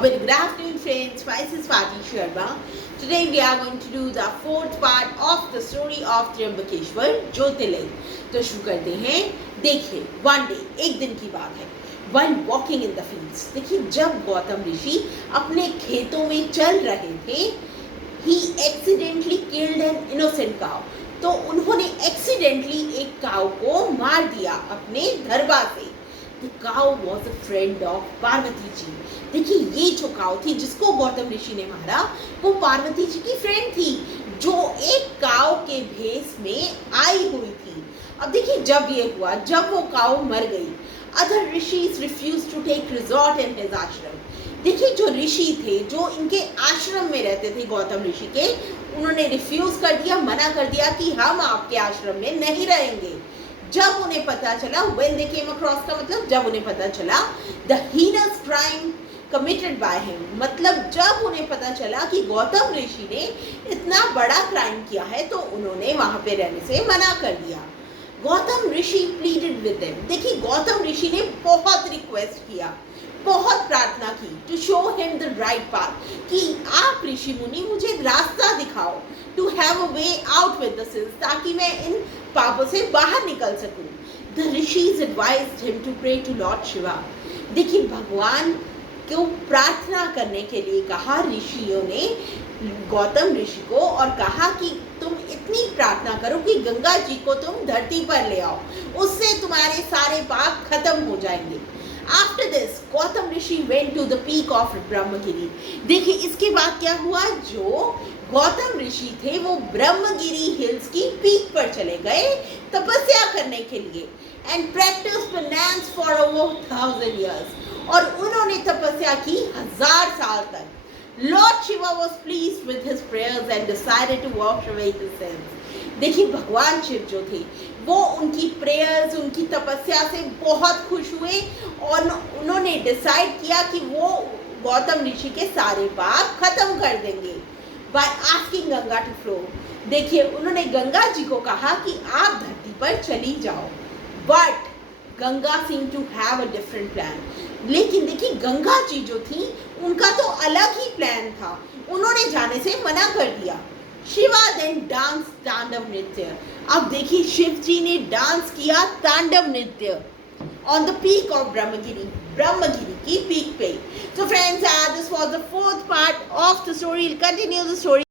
Very good afternoon, friends. This is Swati Sharma. Today we are going to do the fourth part of the story of Triambakeshwar Jyotirling. तो शुरू करते हैं. देखिए, one day, एक दिन की बात है. While walking in the fields, देखिए जब गौतम ऋषि अपने खेतों में चल रहे थे, he accidentally killed an innocent cow. तो उन्होंने accidentally एक काऊ को मार दिया अपने धरवा से. The cow was a friend of Parvati ji. देखिए ये जो काऊ थी जिसको गौतम ऋषि ने मारा वो पार्वती जी की फ्रेंड थी जो एक काऊ के भेष में आई हुई थी. अब देखिए जब ये हुआ, जब वो काऊ मर गई, other rishis refused to take resort in his ashram. देखिए जो ऋषि थे जो इनके आश्रम में रहते थे गौतम ऋषि के, उन्होंने रिफ्यूज कर दिया, मना कर दिया कि हम आपके आश्रम में नहीं रहेंगे. जब उन्हें पता चला, when they came across का मतलब जब उन्हें पता चला the heinous crime committed by him, मतलब जब उन्हें पता चला कि गौतम ऋषि ने इतना बड़ा क्राइम किया है तो उन्होंने वहां पे रहने से मना कर दिया. गौतम ऋषि pleaded with them. देखिए गौतम ऋषि ने बहुत रिक्वेस्ट किया, बहुत प्रार्थना की to show him the right path, कि आप ऋषि मुनि मुझे रास्ता दिखाओ, to have a way out with the sins, ताकि मैं इन पापों से बाहर निकल सकूं. The rishis advised him to pray to Lord Shiva. देखिए भगवान को प्रार्थना करने के लिए कहा ऋषियों ने गौतम ऋषि को, और कहा कि तुम इतनी प्रार्थना करो कि गंगा जी को तुम धरती पर ले आओ, उससे तुम्हारे सारे पाप खत्म हो जाएंगे. After this, Gautam Rishi went to the peak of Brahmagiri. देखिए इसके बाद क्या हुआ, जो गौतम ऋषि थे वो ब्रह्मगिरी हिल्स की पीक पर चले गए तपस्या करने के लिए. And practiced penance for over 1000 years. और उन्होंने तपस्या की 1000 साल तक. Lord Shiva was pleased with his prayers and decided to wash away his sins. देखिए भगवान शिव जो थे वो उनकी प्रेयर्स, उनकी तपस्या से बहुत खुश हुए और उन्होंने डिसाइड किया कि वो गौतम ऋषि के सारे पाप खत्म कर देंगे. By asking Ganga to flow. देखिए उन्होंने गंगा जी को कहा कि आप धरती पर चली जाओ. But Ganga seemed to have a different plan. लेकिन देखिए गंगा जी जो थी उनका तो अलग ही प्लान था, उन्होंने जाने से मना कर दिया. शिवा then danced तांडव नृत्य. अब देखिए शिव जी ने डांस किया तांडव नृत्य on the peak of Brahmagiri की पीक पे. So friends, this was the fourth part of the story. We'll continue the story.